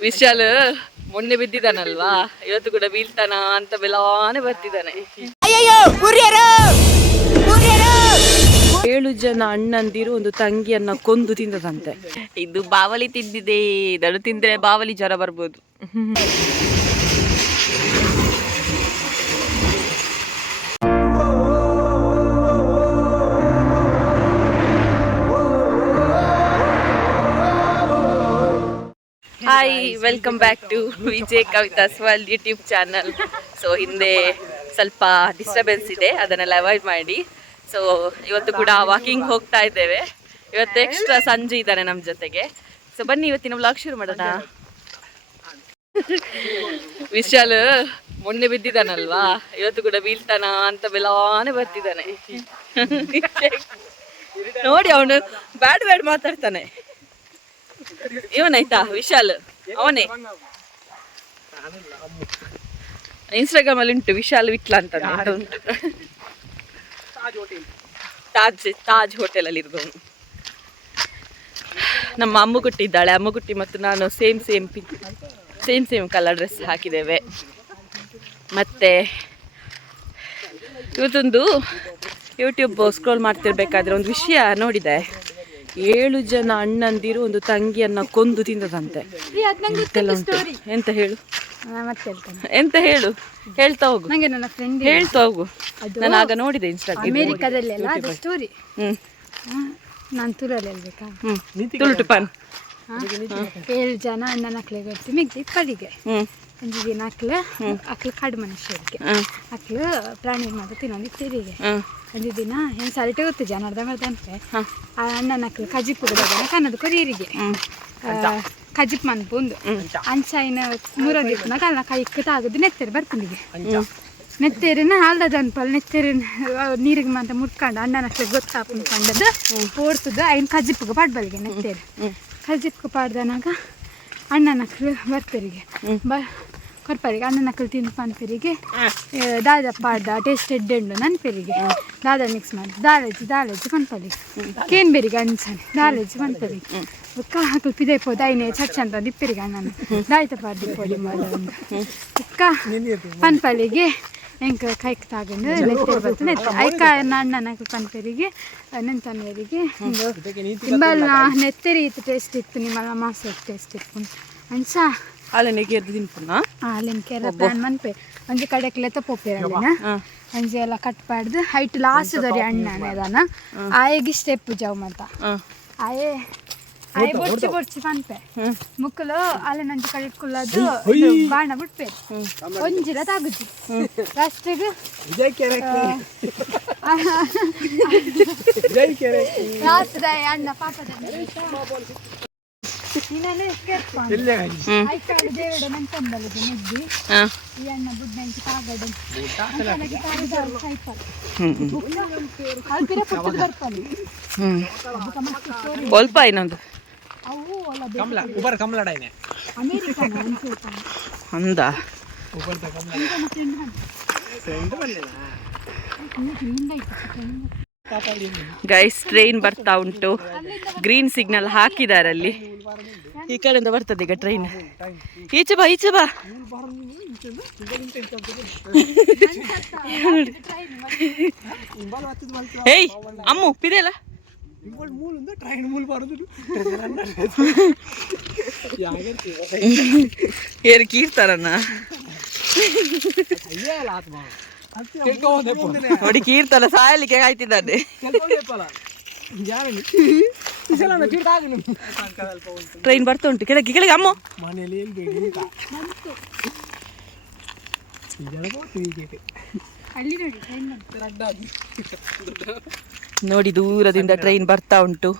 ವಿಶಾಲ್ ಮೊನ್ನೆ ಬಿದ್ದಿದ್ದಾನಲ್ವಾ? ಇವತ್ತು ಕೂಡ ಬೀಳ್ತಾನ ಅಂತ ಬೆಲಾನೆ ಬರ್ತಿದ್ದಾನೆ. ಏಳು ಜನ ಅಣ್ಣಂದಿರು ಒಂದು ತಂಗಿಯನ್ನ ಕೊಂದು ತಿಂದದಂತೆ. ಇದು ಬಾವಲಿ ತಿಂದಿದೆ. ದಡು ತಿಂದ್ರೆ ಬಾವಲಿ ಜ್ವರ ಬರ್ಬೋದು. Hi welcome back to Vijay Kavitha ಸ್ವಾಲ್ YouTube channel so ಹಿಂದೆ ಸ್ವಲ್ಪ ಡಿಸ್ಟರ್ಬೆನ್ಸ್ ಇದೆ ಅದನ್ನೆಲ್ಲ ಅವಾಯ್ಡ್ ಮಾಡಿ. ಸೊ ಇವತ್ತು ಕೂಡ ವಾಕಿಂಗ್ ಹೋಗ್ತಾ ಇದ್ದೇವೆ. ಇವತ್ತು ಎಕ್ಸ್ಟ್ರಾ ಸಂಜೆ ಇದ್ದಾನೆ ನಮ್ಮ ಜೊತೆಗೆ. ಸೊ ಬನ್ನಿ ಇವತ್ತಿನ ವ್ಲಾಗ್ ಶುರು ಮಾಡೋಣ. ವಿಶಾಲ್ ಮೊನ್ನೆ ಬಿದ್ದಿದ್ದಾನಲ್ವಾ? ಇವತ್ತು ಕೂಡ ಬೀಳ್ತಾನ ಅಂತ ಬೆಲಾನೆ ಬರ್ತಿದ್ದಾನೆ. ನೋಡಿ ಅವನು ಬ್ಯಾಡ್ ಬ್ಯಾಡ್ ಮಾತಾಡ್ತಾನೆ. ಇವನಾಯ್ತಾ? ವಿಶಾಲ್. ಅವನೇ. ಇನ್ಸ್ಟಾಗ್ರಾಮ್ ಅಲ್ಲಿ ಉಂಟು ವಿಶಾಲ್ ವಿಟ್ಲ ಅಂತ ಉಂಟು. ತಾಜ್ ತಾಜ್ ಹೋಟೆಲ್ ಅಲ್ಲಿ ಇರೋದು. ನಮ್ಮ ಅಮ್ಮಗುಟ್ಟಿ ಇದ್ದಾಳೆ ಅಮ್ಮಗುಟ್ಟಿ ಮತ್ತು ನಾನು same same same same colour dress ಹಾಕಿದ್ದೇವೆ. ಮತ್ತೆ ಇವತ್ತೊಂದು ಯೂಟ್ಯೂಬ್ ಸ್ಕ್ರೋಲ್ ಮಾಡ್ತಿರ್ಬೇಕಾದ್ರೆ ಒಂದು ವಿಷಯ ನೋಡಿದೆ. ಏಳು ಜನ ಅಣ್ಣಂದಿರು ಒಂದು ತಂಗಿಯನ್ನ ಕೊಂದು ತಿಂದದಂತೆ. ಎಂತ ಹೇಳು? ಮತ್ತೆ ಹೇಳ್ತೇನೆ. ಎಂತ ಹೇಳು? ಹೇಳ್ತಾ ಹೋಗು. ನಂಗೆ ನನ್ನ ಫ್ರೆಂಡ್ ಹೇಳ್ತಾ ಹೋಗು. ನಾನು ಆಗ ನೋಡಿದೆ ಇನ್ಸ್ಟಾಗ್ರಾಮ್ ಅಮೇರಿಕಾದಲ್ಲೆಲ್ಲ ಅದು ಸ್ಟೋರಿ ಹ್ಮ್. ನಾನು ತುರಲ್ಲಿ ಹೇಳ್ಬೇಕಾ? ಹ್ಮ್. ತುಳುಟು ಪಾನ್. ಏಳು ಜನ ಅಣ್ಣನ ಅಕ್ಲೆ ಬರ್ತೀವಿ ಮಿಗ್ದಿ ಹ್ಮ್. ಒಂದು ದಿನ ಅಕ್ಲ ಅಕ್ಲ ಕಾಡು ಮನುಷ್ಯರಿಗೆ. ಅಕ್ಲ ಪ್ರಾಣಿ ಮಾತ್ರ ತಿನ್ನೋದು ತೆರಿಗೆ ಹ್ಮ್. ಒಂದು ದಿನ ಏನು ಸರಿಟೆ ಗೊತ್ತು ಜನರ್ದ ಮಾಡ್ದಂತೆ ಆ ಅಣ್ಣನ ಕಜಿಪ್ ಹುಡುಗ ಕನ್ನದ ಕೊರಿಯರಿಗೆ ಕಜಿಪ್ ಮನ್ ಬಂದು ಅಂಚಾಯಿನ ಮೂರ ದಿನ ಅಲ್ಲ ಕೈ ತಾಗದು ನೆತ್ತರೆ ಬರ್ತೀನಿ ನೆತ್ತೇರಿನ ಹಾಲ್ದ ಅನ್ಪಲ್ ನೆತ್ತೇರಿನ ನೀರಿಗೆ ಮಂತ ಮುಟ್ಕೊಂಡು ಅಣ್ಣನ ಅಷ್ಟೇ ಗೊತ್ತಾಪಂಡದು ಓಡ್ತದ ಐನ್ ಕಜಿಪ್ಗೆ ಪಾಡ್ಬಲ್ಗೆ ನೆತ್ತೇರಿ. ಕಜಿಪ್ಗೆ ಪಾಡ್ದನಾಗ ಅಣ್ಣನ ಬರ್ತಾರಿಗೆ. ಬ ಕೊರ್ಪರಿಗೆ ಅಣ್ಣನ ಮಕ್ಕಳು ತಿಂದು ಪನ್ಪರಿಗೆ ದಾದ ಪಾಡ್ದ ಟೇಸ್ಟ್ ಎಡ್ಡೆಂಡು ನನ್ಪೆರಿಗೆ ದಾದ ಮಿಕ್ಸ್ ಮಾಡಿ ದಾಳಜ್ಜಿ ದಾಳಜ್ಜಿ ಕೇನ್ ಬೆರಿಗೆ ಅಂಚನೆ ದಾಲಜ್ಜಿ ಪನ್ಪಲಿಗೆ ಉಕ್ಕ ಹಾಕಲು ಪಿದೆ ಪೋದ ಐನೇ ಚರ್ಚ ಅಂತ ದಿಪ್ಪಿರಿಗೆ ಅಣ್ಣನ. ದಾಯ್ತ ಪಾಡ್ದಿ ಪೋಡಿ ಮಾಡೋದು ಉಕ್ಕ ಪನ್ಪಲಿಗೆ ಎಂಕ ಕೈಕ್ ತಗೊಂಡು ನೆತ್ತೇರಿ ಬರ್ತದೆ. ಐಕ ಅಣ್ಣನ ಪನ್ಪರಿಗೆ ನೆಂತನವರಿಗೆ ಒಂದು ನಿಂಬಲ್ಲ ನೆತ್ತೇರಿ ಇತ್ತು ಟೇಸ್ಟ್ ಇತ್ತು ನಿಮ್ಮಲ್ಲ ಮಾಸ ಟೇಸ್ಟ್ ಇತ್ತು ಅಂಚ ಹಾಲನೆಗೆ ಎದ್ದು ತಿನ್ಪುನ? ಅಲ್ಲಿನ ಕೆರ ಪ್ಲಾನ್ ಮನ್ಪೆ. ಒಂಜಿ ಕಡೆಕ್ಲೆ ಲೆತ್ತ ಪೋಪಿರಲ್ಲಿನ ಅಂಜಿ ಎಲ್ಲ ಕಟ್ ಪಾಡ್ದು ಹೈಟ್ ಲಾಸ್ಟ್ ದೊರಿ ಅಣ್ಣನೆ ಆಯೆಗೆ ಸ್ಟೆಪ್ ಜಾವ್ ಮತ. ಆಯೆ ಆಯೆ ಬೊಡ್ಚಿ ಬೊಡ್ಚಿ ಪನ್ಪೆ ಮುಕ್ಕಲು ಅಲ್ಲಿ ನಂಜಿ ಕಡೆ ಇಟ್ಕೊಳ್ಳೋದು ಬಾಣ ಬಿಟ್ಪೆ. ಒಂಜಿರ ತಾಗುದು ಲಾಸ್ಟಿಗೆ ಲಾಸ್ಟ್ ಅಣ್ಣ ಪಾಪದ. ಸ್ವಲ್ಪ ಇನ್ನೊಂದು? ಅಂದ ಅಲ್ಲ ಕಮಲ ಉಬರ್ ಗೈಸ್ ಟ್ರೈನ್ ಬರ್ತಾ ಉಂಟು. ಗ್ರೀನ್ ಸಿಗ್ನಲ್ ಹಾಕಿದ್ದಾರೆ ಅಲ್ಲಿ ಈ ಕಡೆಯಿಂದ ಬರ್ತದೆ ಈಗ ಟ್ರೈನ್ ಈಚೆ ಬಾ ಈಚೆ ಬಾ. ಏಯ್, ಅಮ್ಮು, ಪಿದೆಯಲ್ಲ? ಇಂಬಲ್ ಕೀರ್ತಾರಣ್ಣ. ನೋಡಿ ಕೀರ್ತನ ಸಾಯಲಿಕ್ಕೆ ಕಾಯ್ತಿದ್ದಾನೆ ಟ್ರೈನ್ ಬರ್ತಾ ಉಂಟು. ಕೆಳಗೆ ಕೆಳಗೆ ಅಮ್ಮ. ನೋಡಿ ದೂರದಿಂದ ಟ್ರೈನ್ ಬರ್ತಾ ಉಂಟು.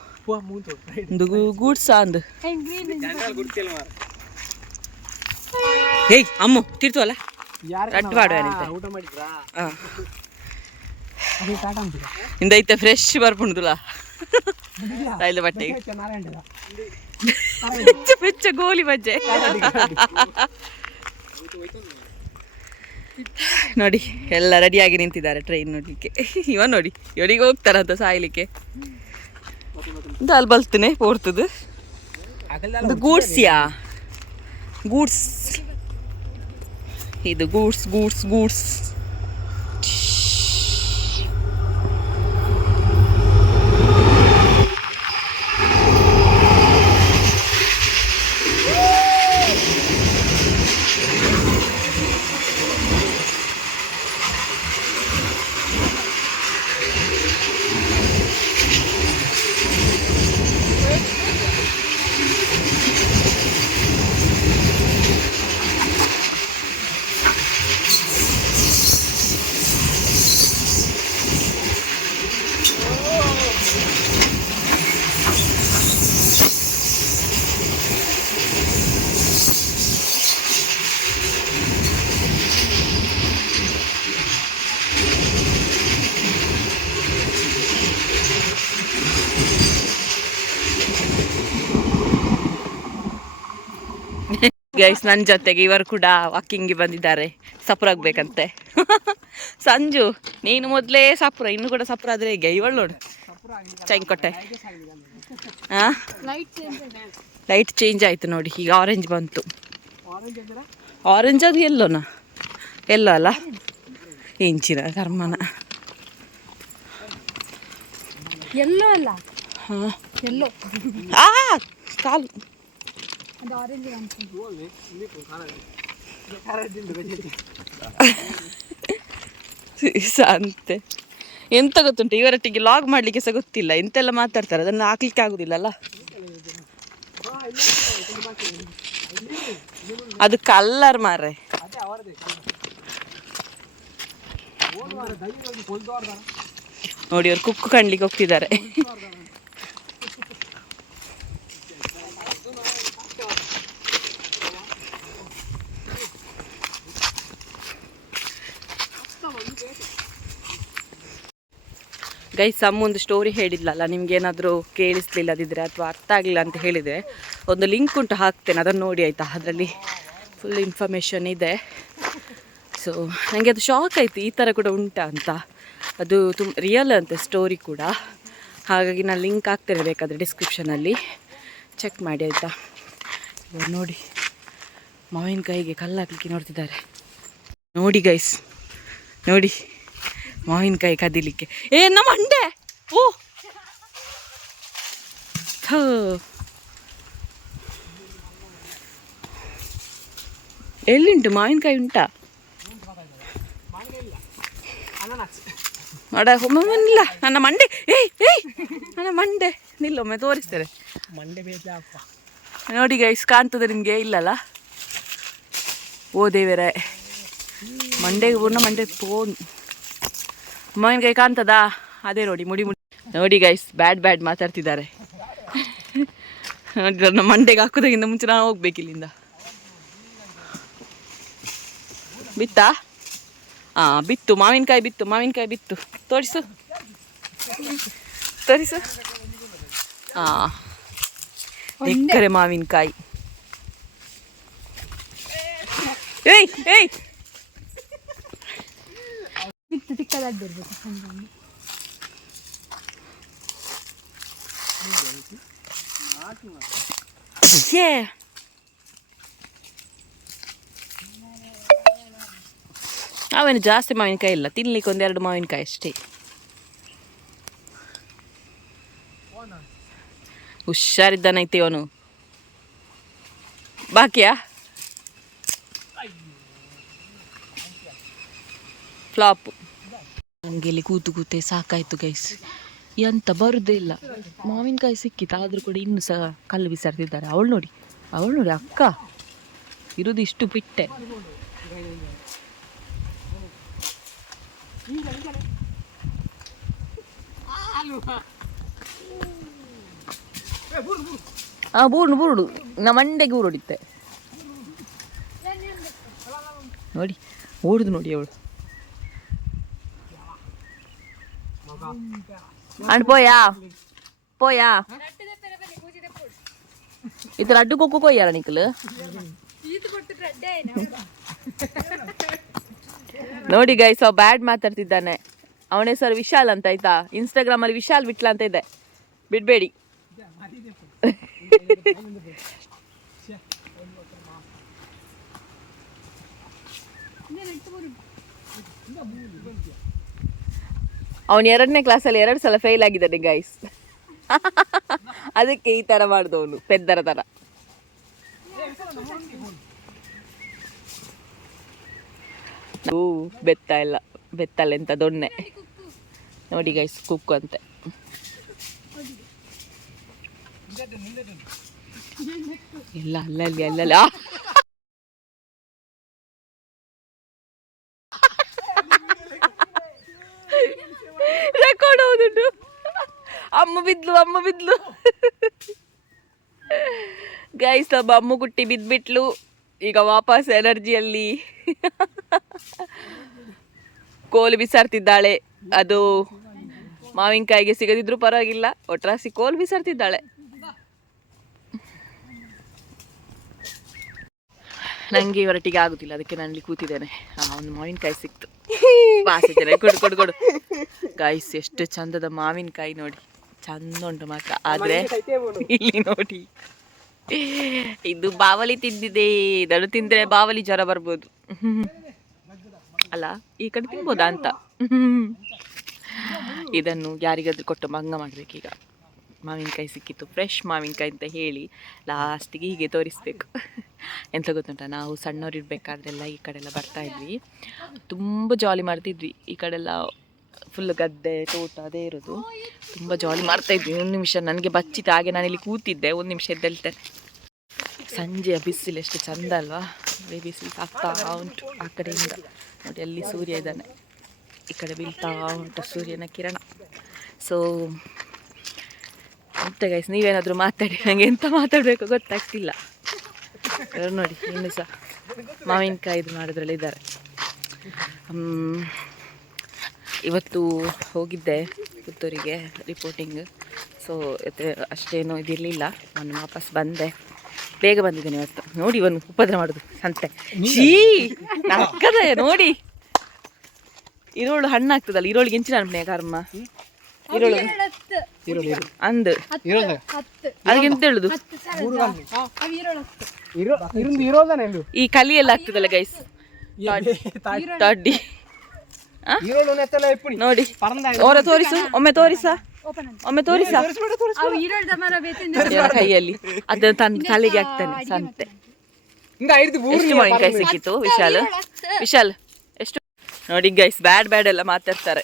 ಒಂದು ಗೂಡ್ಸ್ ಅಂದು ಹೇಯ್ ಅಮ್ಮು ತಿರ್ತವಲ್ಲ? ಊಟ ಮಾಡಿದ್ರಾ? ಇಂದೈತೆ ಫ್ರೆಶ್ ಬರ್ಪುಣುದುಲ ಬಟ್ಟೆ ಬಟ್ಟೆಗೆ. ನಾರಾಯಣ ಪೆಚ್ಚ ಪೆಚ್ಚ ಗೋಲಿ ಬಜ್ಜೆ ನೋಡಿ ಎಲ್ಲ ರೆಡಿಯಾಗಿ ನಿಂತಿದ್ದಾರೆ ಟ್ರೈನ್ ನೋಡ್ಲಿಕ್ಕೆ. ಇವ ನೋಡಿ ಇವರಿಗೆ ಹೋಗ್ತಾರಂತ ಸಾಯ್ಲಿಕ್ಕೆ. ಅಲ್ಲಿ ಬಲ್ತೇನೆ ಪೋರ್ತದು. ಗೂಡ್ಸ್ಯಾ? ಗೂಡ್ಸ್. ಇದು ಗೂಡ್ಸ್ ಗೂಡ್ಸ್ ಗೂಡ್ಸ್ ಗೈಸ್ ನನ್ನ ಜೊತೆಗೆ ಇವರು ಕೂಡ ವಾಕಿಂಗ್ಗೆ ಬಂದಿದ್ದಾರೆ. ಸಪುರ ಆಗ್ಬೇಕಂತೆ. ಸಂಜು ನೀನು ಮೊದಲೇ ಸಪ್ರ ಇನ್ನು ಕೂಡ ಸಪುರ ಆದರೆ ಹೇಗೆ? ಇವಳು ನೋಡು. ಚೈನ್ ಕೊಟ್ಟೆ. ಹಾಂ ಲೈಟ್ ಚೇಂಜ್ ಆಯಿತು ನೋಡಿ ಈಗ ಆರೆಂಜ್ ಬಂತು. ಆರೆಂಜ್ ಅದು ಎಲ್ಲೋನ ಎಲ್ಲೋ ಅಲ್ಲ? ಇಂಚಿನ ಕರ್ಮನ. ಎಲ್ಲೋ ಅಲ್ಲ? ಹಾಂ. ಎಲ್ಲೋ ಆ ಕಾಲು. ಆರೆಂಜ್ ಅಂತೆ ಎಂತ ಗೊತ್ತುಂಟು ಇವರೊಟ್ಟಿಗೆ ಲಾಗ್ ಮಾಡ್ಲಿಕ್ಕೆ ಸಹ ಗೊತ್ತಿಲ್ಲ. ಎಂತೆಲ್ಲ ಮಾತಾಡ್ತಾರೆ ಅದನ್ನು ಹಾಕ್ಲಿಕ್ಕೆ ಆಗುದಿಲ್ಲಲ್ಲ? ಅದು ಕಲ್ಲರ್ ಮಾರೆ ನೋಡಿ ಅವ್ರು ಕುಕ್ಕು ಕಾಣ್ಲಿಕ್ಕೆ ಹೋಗ್ತಿದ್ದಾರೆ. ಗೈಸ್ ಒಂದು ಸ್ಟೋರಿ ಹೇಳಿದ್ಲಲ್ಲ, ನಿಮ್ಗೇನಾದರೂ ಕೇಳಿಸ್ಲಿಲ್ಲದಿದ್ರೆ ಅಥವಾ ಅರ್ಥ ಆಗಲಿಲ್ಲ ಅಂತ ಹೇಳಿದರೆ, ಒಂದು ಲಿಂಕ್ ಉಂಟು ಹಾಕ್ತೇನೆ, ಅದನ್ನು ನೋಡಿ ಆಯಿತಾ? ಅದರಲ್ಲಿ ಫುಲ್ ಇನ್ಫಾರ್ಮೇಷನ್ ಇದೆ. ಸೊ ನನಗೆ ಅದು ಶಾಕ್ ಆಯಿತು, ಈ ಥರ ಕೂಡ ಉಂಟಾ ಅಂತ. ಅದು ತುಂಬ ರಿಯಲ್ ಅಂತೆ ಸ್ಟೋರಿ ಕೂಡ. ಹಾಗಾಗಿ ನಾನು ಲಿಂಕ್ ಹಾಕ್ತೇನೆ ಬೇಕಾದರೆ ಡಿಸ್ಕ್ರಿಪ್ಷನಲ್ಲಿ ಚೆಕ್ ಮಾಡಿ ಆಯಿತಾ? ನೋಡಿ. ಮಾವಿನಕಾಯಿಗೆ ಕಲ್ಲು ಹಾಕ್ಲಿಕ್ಕೆ ನೋಡ್ತಿದ್ದಾರೆ. ನೋಡಿ ಗೈಸ್ ನೋಡಿ. ಮಾವಿನಕಾಯಿ ಕದಿಲಿಕ್ಕೆ. ಏ ನಮ್ಮ ಅಂಡೆ! ಓ! ಥೂ. ಎಲ್ಲಿಂಟು? ಮಾವಿನಕಾಯಿ ಉಂಟಾ? ಮಾಡ ಒಮ್ಮೆ ಇಲ್ಲ ನನ್ನ ಮಂಡೆ. ಏಯ್ ಏಯ್! ನನ್ನ ಮಂಡೆ. ನಿಲ್ಲೊಮ್ಮೆ ತೋರಿಸ್ತೇನೆ. ಮಂಡೆ ನೋಡಿ ಗೈಸ್ ಕಾಣ್ತದೆ ನಿಮಗೆ ಇಲ್ಲಲ್ಲ? ಓ ದೇವರೇ. ಮಂಡೆಗೆ ಪೂರ್ಣ ಮಂಡೆ ಫೋನ್ ಮಾವಿನಕಾಯಿ ಕಾಣ್ತದಾ? ಅದೇ ನೋಡಿ, ಮುಡಿ ಮುಡಿ. ನೋಡಿ ಗೈಸ್ ಬ್ಯಾಡ್ ಬ್ಯಾಡ್ ಮಾತಾಡ್ತಿದ್ದಾರೆ. ನಮ್ಮ ಮಂಡೆಗೆ ಹಾಕೋದಕ್ಕಿಂತ ಮುಂಚೆ ನಾನು ಹೋಗ್ಬೇಕು ಇಲ್ಲಿಂದ. ಬಿತ್ತಾ? ಹಾಂ ಬಿತ್ತು ಮಾವಿನಕಾಯಿ ಬಿತ್ತು ಮಾವಿನಕಾಯಿ ಬಿತ್ತು. ತೋರಿಸು. ತೋರಿಸು. ಹಾಂ ಎಕ್ಕರೆ ಮಾವಿನಕಾಯಿ ಏಯ್ ಏಯ್! ತಿಕ್ಕ ತಿಕ್ಕದಾಗ್ಬಿಡ್ಬೇಕು ಸಂಜೆ ಛೇ. ಅವೇನು ಜಾಸ್ತಿ ಮಾವಿನಕಾಯಿ ಇಲ್ಲ, ತಿನ್ಲಿಕ್ಕೆ ಒಂದೆರಡು ಮಾವಿನಕಾಯಿ ಅಷ್ಟೇ. ಹುಷಾರಿದ್ದಾನೈತೆ ಅವನು ಬಾಕಿಯಾ? ಫ್ಲಾಪ್ ನನಗೆ ಇಲ್ಲಿ ಕೂತು ಕೂತೆ ಸಾಕಾಯ್ತು ಗೈಸ್ ಎಂತ ಬರುದೇ ಇಲ್ಲ. ಮಾವಿನಕಾಯಿ ಸಿಕ್ಕಿತ್ತು, ಆದರೂ ಕೂಡ ಇನ್ನು ಸಹ ಕಲ್ಲು ಬಿಸಾಡ್ತಿದ್ದಾರೆ. ಅವಳು ನೋಡಿ ಅವಳು ನೋಡಿ ಅಕ್ಕ. ಇರೋದು ಇಷ್ಟು ಬಿಟ್ಟೆ. ಆ ಬೂರ್ಡು ಬೂರ್ಡು ನಾ ಮಂಡೆಗೆ ಊರು ಹೊಡಿತೆ ನೋಡಿ, ಓಡುದು ನೋಡಿ ಅವಳು. ಅಂಡ್ పోయా పోయా ఇతను అడ్డుకొక్కు పోయారా నీకులు ನೋಡಿ ಗೈಸ್ ಅವ್ ಬ್ಯಾಡ್ ಮಾತಾಡ್ತಿದ್ದಾನೆ ಅವನ ಹೆಸರು ವಿಶಾಲ್ ಅಂತ ಆಯ್ತಾ ಇನ್ಸ್ಟಾಗ್ರಾಮ್ ಅಲ್ಲಿ ವಿಶಾಲ್ ವಿಟ್ಲ ಅಂತ ಇದೆ ಬಿಡ್ಬೇಡಿ ಅವನು ಎರಡನೇ ಕ್ಲಾಸಲ್ಲಿ ಎರಡು ಸಲ ಫೇಲ್ ಆಗಿದ್ದಾನೆ ಗೈಸ್ ಅದಕ್ಕೆ ಈ ಥರ ಮಾಡಿದವನು ಪೆದ್ದರ ಥರ ಓ ಬೆತ್ತ ಇಲ್ಲ ಬೆತ್ತಲ್ಲ ಎಂತ ದೊಣ್ಣೆ. ನೋಡಿ ಗೈಸ್ ಕುಕ್ಕು ಅಂತೆ. ಇಲ್ಲ ಅಲ್ಲಲ್ಲಿ ಅಲ್ಲಲ್ಲಿ ಆ! ರೆಕಾರ್ಡ್ ಹೌದುಂಟು. ಅಮ್ಮ ಬಿದ್ಲು ಅಮ್ಮ ಬಿದ್ಲು. ಗೈಸ್ ಒಬ್ಬ ಅಮ್ಮ ಕುಟ್ಟಿ ಬಿದ್ಬಿಟ್ಲು. ಈಗ ವಾಪಸ್ ಎನರ್ಜಿಯಲ್ಲಿ. ಕೋಲು ಬಿಸಾಡ್ತಿದ್ದಾಳೆ. ಅದು ಮಾವಿನಕಾಯಿಗೆ ಸಿಗದಿದ್ರು ಪರವಾಗಿಲ್ಲ, ಒಟ್ರಾಸಿ ಕೋಲು ಬಿಸಾಡ್ತಿದ್ದಾಳೆ. ನಂಗೆ ಇವರೊಟ್ಟಿಗೆ ಆಗುದಿಲ್ಲ, ಅದಕ್ಕೆ ನಾನು ಇಲ್ಲಿ ಕೂತಿದ್ದೇನೆ. ಆ, ಒಂದು ಮಾವಿನಕಾಯಿ ಸಿಕ್ತು. ಕೊಡು ಕೊಡು ಕೊಡು. ಗಾಯ್ಸ್ ಎಷ್ಟು ಚಂದದ ಮಾವಿನಕಾಯಿ ನೋಡಿ. ಚಂದ ಉಂಟು ಮಾತ್ರ. ಆದ್ರೆ ಇಲ್ಲಿ ನೋಡಿ, ಇದು ಬಾವಲಿ ತಿಂದಿದೆ. ದಡು ತಿಂದ್ರೆ ಬಾವಲಿ ಜ್ವರ ಬರ್ಬೋದು. ಅಲ್ಲ, ಈ ಕಡೆ ತಿನ್ಬೋದಾ ಅಂತ. ಇದನ್ನು ಯಾರಿಗಾದ್ರೂ ಕೊಟ್ಟು ಭಂಗ ಮಾಡ್ಬೇಕೀಗ. ಮಾವಿನಕಾಯಿ ಸಿಕ್ಕಿತ್ತು ಫ್ರೆಶ್ ಮಾವಿನಕಾಯಿ ಅಂತ ಹೇಳಿ ಲಾಸ್ಟಿಗೆ ಹೀಗೆ ತೋರಿಸ್ಬೇಕು. ಎಂತ ಗೊತ್ತುಂಟ? ನಾವು ಸಣ್ಣವರಿರ್ಬೇಕಾದ್ರೆಲ್ಲ ಈ ಕಡೆಲ್ಲ ಬರ್ತಾ ಇದ್ವಿ. ತುಂಬ ಜಾಲಿ ಮಾಡ್ತಿದ್ವಿ. ಈ ಕಡೆಲ್ಲ ಫುಲ್ ಗದ್ದೆ, ತೋಟ, ಅದೇ ಇರೋದು. ತುಂಬ ಜಾಲಿ ಮಾಡ್ತಾ ಇದ್ವಿ. ಒಂದು ನಿಮಿಷ, ನನಗೆ ಬಚ್ಚಿತ್ತು ಹಾಗೆ ನಾನು ಇಲ್ಲಿ ಕೂತಿದ್ದೆ. ಒಂದು ನಿಮಿಷ ಎದ್ದೇಳ್ತೇನೆ ಸಂಜೆಯ ಬಿಸಿಲು ಎಷ್ಟು ಚಂದ ಅಲ್ವಾ? ಅದೇ ಬಿಸಿಲು ಆಗ್ತಾ ಉಂಟು ಆ ಕಡೆಯಿಂದ. ನೋಡಿ, ಅಲ್ಲಿ ಸೂರ್ಯ ಇದ್ದಾನೆ. ಈ ಕಡೆ ಬೀಳ್ತಾ ಉಂಟು ಸೂರ್ಯನ ಕಿರಣ. ಸೊ ಮತ್ತೆ ಗೈಸ್ ನೀವೇನಾದರೂ ಮಾತಾಡಿ ನನಗೆ ಎಂತ ಮಾತಾಡಬೇಕು ಗೊತ್ತಾಗ್ತಿಲ್ಲ. ನೋಡಿ ಇನ್ನು ಸಹ ಮಾವಿನಕಾಯಿ ಇದು ಮಾಡೋದ್ರಲ್ಲಿ ಇದ್ದಾರೆ. ಇವತ್ತು ಹೋಗಿದ್ದೆ ಪುತ್ತೂರಿಗೆ ರಿಪೋರ್ಟಿಂಗ್ ಸೊ ಅಷ್ಟೇನು ಇದಿರಲಿಲ್ಲ. ನಾನು ವಾಪಸ್ ಬಂದೆ. ಬೇಗ ಬಂದಿದ್ದೇನೆ ಇವತ್ತು. ನೋಡಿ ಒಂದು ಉಪದ್ರ ಮಾಡೋದು ಸಂತೆ. ನಕ್ಕದ ನೋಡಿ. ಇರೋಳು ಹಣ್ಣಾಗ್ತದಲ್ಲ ಇರೋಳಿಗೆ ಹೆಂಚಿನ ಹಣ್ಣೆ ಕರ್ಮ. ಹೇಳುದು? ಈ ಕಲಿ ಎಲ್ಲ ಆಗ್ತದಲ್ಲ ಗೈಸ್ ನೋಡಿ. ಅವರ ತೋರಿಸು. ಒಮ್ಮೆ ತೋರಿಸ? ಒಮ್ಮೆ ತೋರಿಸ? ಕೈಯಲ್ಲಿ. ಅದನ್ನ ತಂದು ತಲೆಗೆ ಹಾಕ್ತಾನೆ ಸಂತೆ. ಎಷ್ಟು ಕೈ ಸಿಕ್ಕಿತ್ತು ವಿಶಾಲ್? ವಿಶಾಲ್? ಎಷ್ಟು? ನೋಡಿ ಗೈಸ್ ಬ್ಯಾಡ್ ಬ್ಯಾಡ್ ಎಲ್ಲ ಮಾತಾಡ್ತಾರೆ.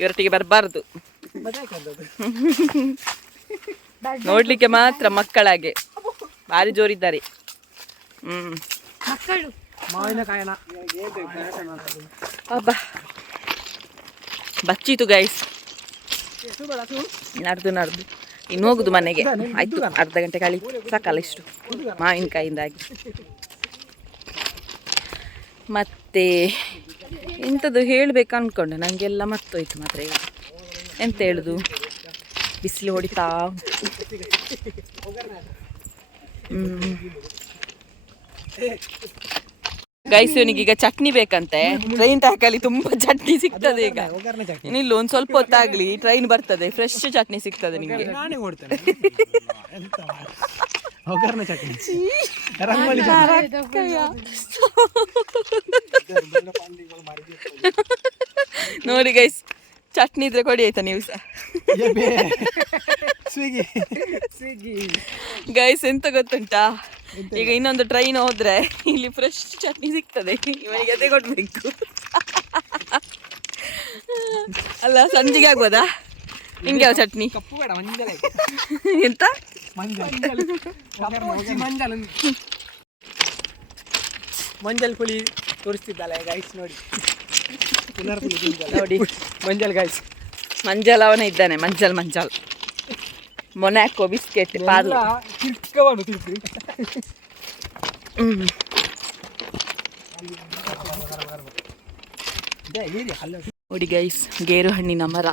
ಇವರೊಟ್ಟಿಗೆ ಬರಬಾರ್ದು. ನೋಡ್ಲಿಕ್ಕೆ ಮಾತ್ರ ಮಕ್ಕಳಾಗೆ. ಭಾರಿ ಜೋರಿದ್ದಾರೆ. ಹ್ಮ್. ಅಬ್ಬಾ. ಬಚ್ಚಿತು ಗೈಸ್ ನಡ್ದು ನಡ್ದು. ಇನ್ನು ಹೋಗುದು ಮನೆಗೆ. ಆಯ್ತು ಅರ್ಧ ಗಂಟೆ ಕಳಿ ಸಾಕಲ್ಲ ಇಷ್ಟು. ಮಾವಿನಕಾಯಿಂದಾಗಿ. ಮತ್ತೆ ಎಂಥದ್ದು ಹೇಳಬೇಕು ಅಂದ್ಕೊಂಡೆ ನನಗೆಲ್ಲ ಮರ್ತೋಯ್ತು ಮಾತ್ರ ಈಗ. ಎಂತ ಹೇಳುದು? ಬಿಸಿಲು ಹೊಡಿತಾ. ಉಂಟು ಹ್ಮ್. ಗೈಸ್ ಇವನಿಗೆ ಈಗ ಚಟ್ನಿ ಬೇಕಂತೆ. ಟ್ರೈನ್ ಟ್ಯಾಕಲ್ಲಿ ತುಂಬಾ ಚಟ್ನಿ ಸಿಗ್ತದೆ ಈಗ. ಇಲ್ಲ ಒಂದು ಸ್ವಲ್ಪ ಹೊತ್ತಾಗ್ಲಿ. ಟ್ರೈನ್ ಬರ್ತದೆ. ಫ್ರೆಶ್ ಚಟ್ನಿ ಸಿಗ್ತದೆ ನಿಮಗೆ. ಚಟ್ನಿ. ನೋಡಿ ಗೈಸ್ ಚಟ್ನಿ ಇದ್ರೆ ಕೊಡಿ ಆಯ್ತಾ ನೀವು ಸಹ. ಸ್ವಿಗ್ಗಿ ಸ್ವಿಗ್ಗಿ ಗೈಸ್ ಎಂತ ಗೊತ್ತುಂಟಾ? ಈಗ ಇನ್ನೊಂದು ಟ್ರೈನ್ ಹೋದ್ರೆ ಇಲ್ಲಿ ಫ್ರೆಶ್ ಚಟ್ನಿ ಸಿಗ್ತದೆ. ಇವನಿಗೆ ಅದೇ ಕೊಡ್ಬೇಕು. ಅಲ್ಲ ಸಂಜೆಗೆ ಆಗ್ಬೋದಾ? ನಿಮ್ಗೆ ಯಾವ ಚಟ್ನಿ? ಕಪ್ಪು ಬೇಡ ಮಂಜಲ ಎಂತ? ಮಂಜಲ್ ಮಂಜಲ್ ಮಂಜಲ್ ಪುಳಿ. ತೋರಿಸ್ತಿದ್ದಲ್ಲ ಗೈಸ್ ನೋಡಿ. ನೋಡಿ ಮಂಜಲ್ ಗೈಸ್ ಮಂಜಲ್ ಅವನೇ ಇದ್ದಾನೆ ಮಂಜಲ್ ಮಂಜಲ್. ಮೊನ್ಯಾಕೋ ಬಿಸ್ಕೆಟ್ ಪಾರ್ಲು. ತಿರ್ಕವನು ತಿರ್ಕಿ ನೋಡಿ ಗೈಸ್ ಗೇರು ಹಣ್ಣಿನ ಮರ.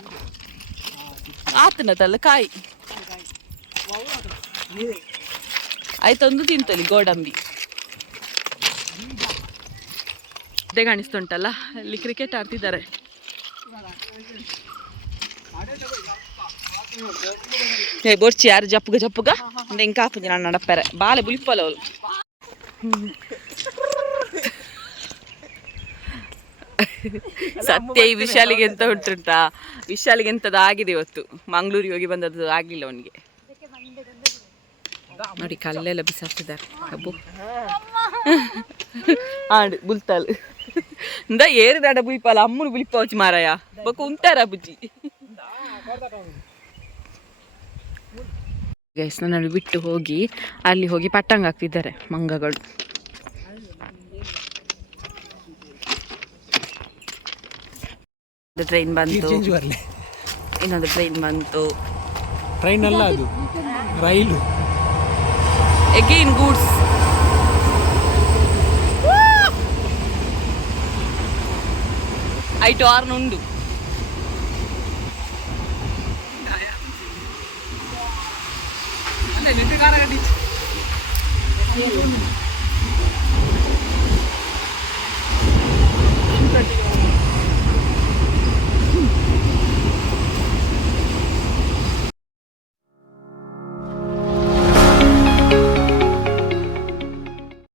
ಆತನದಲ್ಲ ಕಾಯಿ. ಆಯ್ತೊಂದು ತಿಂತಲಿ ಗೋಡಂಬಿ. ಅದೇ ಕಾಣಿಸ್ತುಂಟಲ್ಲ ಅಲ್ಲಿ ಕ್ರಿಕೆಟ್ ಆಡ್ತಿದ್ದಾರೆ. ಏ ಬೋರ್ಚಿ ಯಾರು ಜಪ್ಪುಗ ಜಪ್ಪುಗ? ಒಂದು ಇಂಕ ಹಾಕಿದ್ರು ನಾನು ನಡಪ್ಪಾರೆ. ಬಾಲೆ ಬುಲಿಪ್ಪಲ್ಲ ಅವಳು. ಸತ್ಯ ಈ ವಿಶಾಲಿಗೆ ಎಂತ ಉಂಟುಂಟಾ? ವಿಶಾಲಿಗೆ ಎಂತದ್ದು ಆಗಿದೆ ಇವತ್ತು. ಮಂಗಳೂರಿಗೆ ಹೋಗಿ ಬಂದದ್ದು ಆಗ್ಲಿಲ್ಲ ಅವನಿಗೆ. ನೋಡಿ ಕಲ್ಲೆಲ್ಲ ಬಿಸಾಕ್ತಿದ್ದಾರೆ. ಅಬ್ಬು. ಆಡು ಬುಲ್ತಾಲ್ ಏರು ದಡ ಬುಲಿಪಾಲ ಅಮ್ಮನು ಬುಲಿಪವಚ್ಚಿ ಮಾರಾಯ. ಬೊಕ್ಕ ಉಂಟಾರ ಬುಜ್ಜಿ. ಗೈಸ್ ನನ್ನನ್ನು ಬಿಟ್ಟು ಹೋಗಿ ಅಲ್ಲಿ ಹೋಗಿ ಪಟ್ಟಂಗ ಹಾಕ್ತಿದ್ದಾರೆ ಮಂಗಗಳು. ಟ್ರೈನ್ ಬಂತು. ಇನ್ನೊಂದು ಟ್ರೈನ್ ಬಂತು. ಟ್ರೈನ್ ಅಲ್ಲ ಅದು. ರೈಲು. ಎಗೇನ್ ಗೂಡ್ಸ್ ആയിട്ട് ആറുന്നുണ്ട് അല്ലേ കാറ് കണ്ടിട്ട്